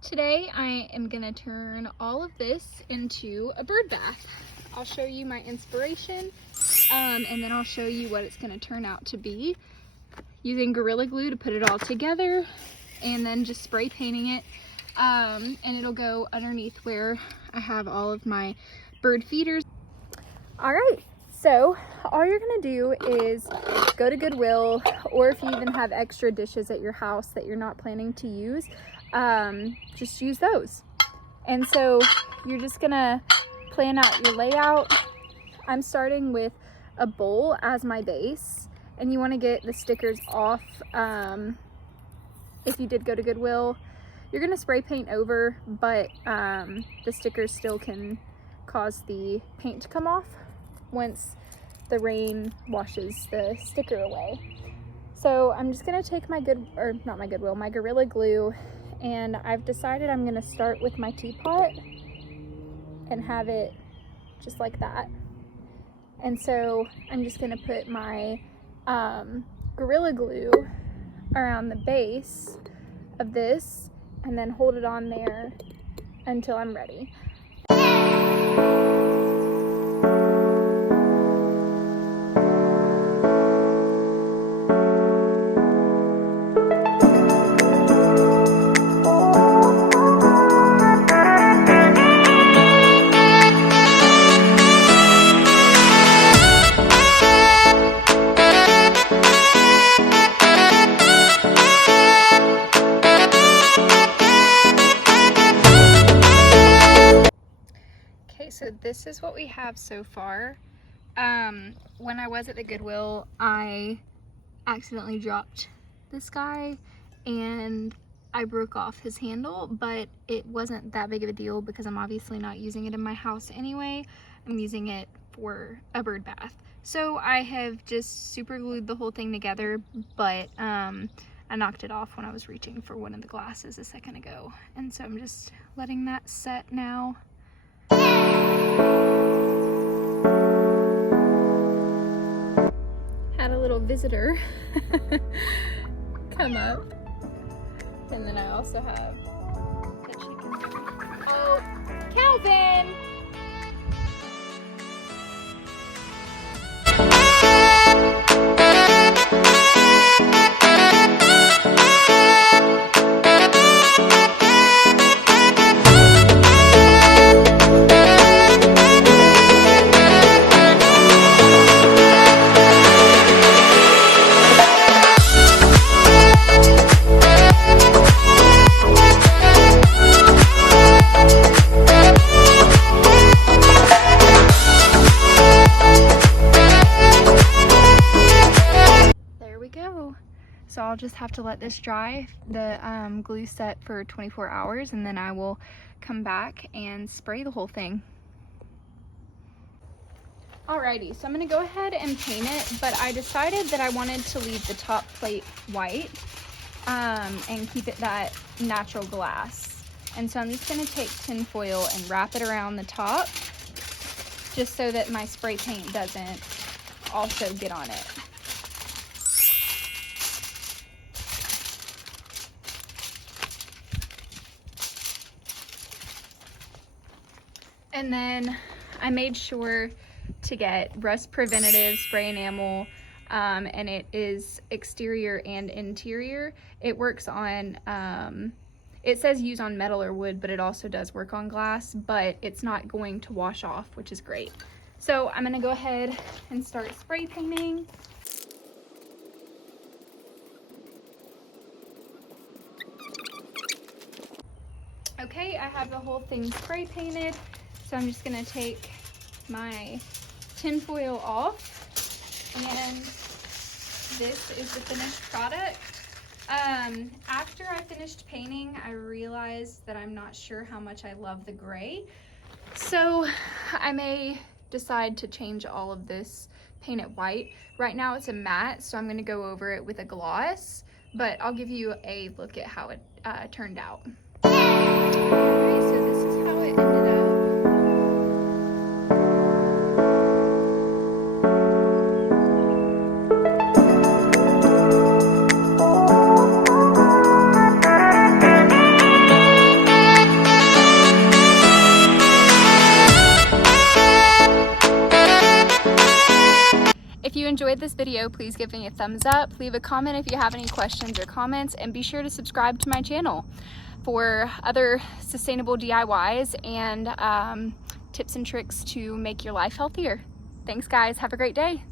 Today I am gonna turn all of this into a bird bath. I'll show you my inspiration and then I'll show you what it's gonna turn out to be. Using Gorilla Glue to put it all together and then just spray painting it and it'll go underneath where I have all of my bird feeders. All right, so all you're gonna do is go to Goodwill, or if you even have extra dishes at your house that you're not planning to use, just use those. And so you're just gonna plan out your layout. I'm starting with a bowl as my base, and you want to get the stickers off. If you did go to Goodwill, you're gonna spray paint over, but the stickers still can cause the paint to come off once the rain washes the sticker away. So I'm just gonna take my my Gorilla Glue, and I've decided I'm gonna start with my teapot and have it just like that. And so I'm just gonna put my Gorilla Glue around the base of this and then hold it on there until I'm ready. So this is what we have so far. When I was at the Goodwill, I accidentally dropped this guy and I broke off his handle, but it wasn't that big of a deal because I'm obviously not using it in my house anyway. I'm using it for a bird bath. So I have just super glued the whole thing together, but I knocked it off when I was reaching for one of the glasses a second ago. And so I'm just letting that set now. Had a little visitor come up, and then I also have the chicken. Oh, Calvin! So I'll just have to let this dry, the glue set for 24 hours, and then I will come back and spray the whole thing. Alrighty, so I'm gonna go ahead and paint it, but I decided that I wanted to leave the top plate white and keep it that natural glass. And so I'm just gonna take tin foil and wrap it around the top just so that my spray paint doesn't also get on it. And then I made sure to get rust preventative spray enamel, and it is exterior and interior. It works on, it says use on metal or wood, but it also does work on glass, but it's not going to wash off, which is great. So I'm gonna go ahead and start spray painting. Okay, I have the whole thing spray painted. So I'm just gonna take my tin foil off, and this is the finished product. After I finished painting, I realized that I'm not sure how much I love the gray. So I may decide to change all of this, paint it white. Right now it's a matte, so I'm gonna go over it with a gloss, but I'll give you a look at how it turned out. Okay, so this is how it ended up. you enjoyed this video, please give me a thumbs up, leave a comment if you have any questions or comments, and be sure to subscribe to my channel for other sustainable DIYs and tips and tricks to make your life healthier. Thanks guys, have a great day.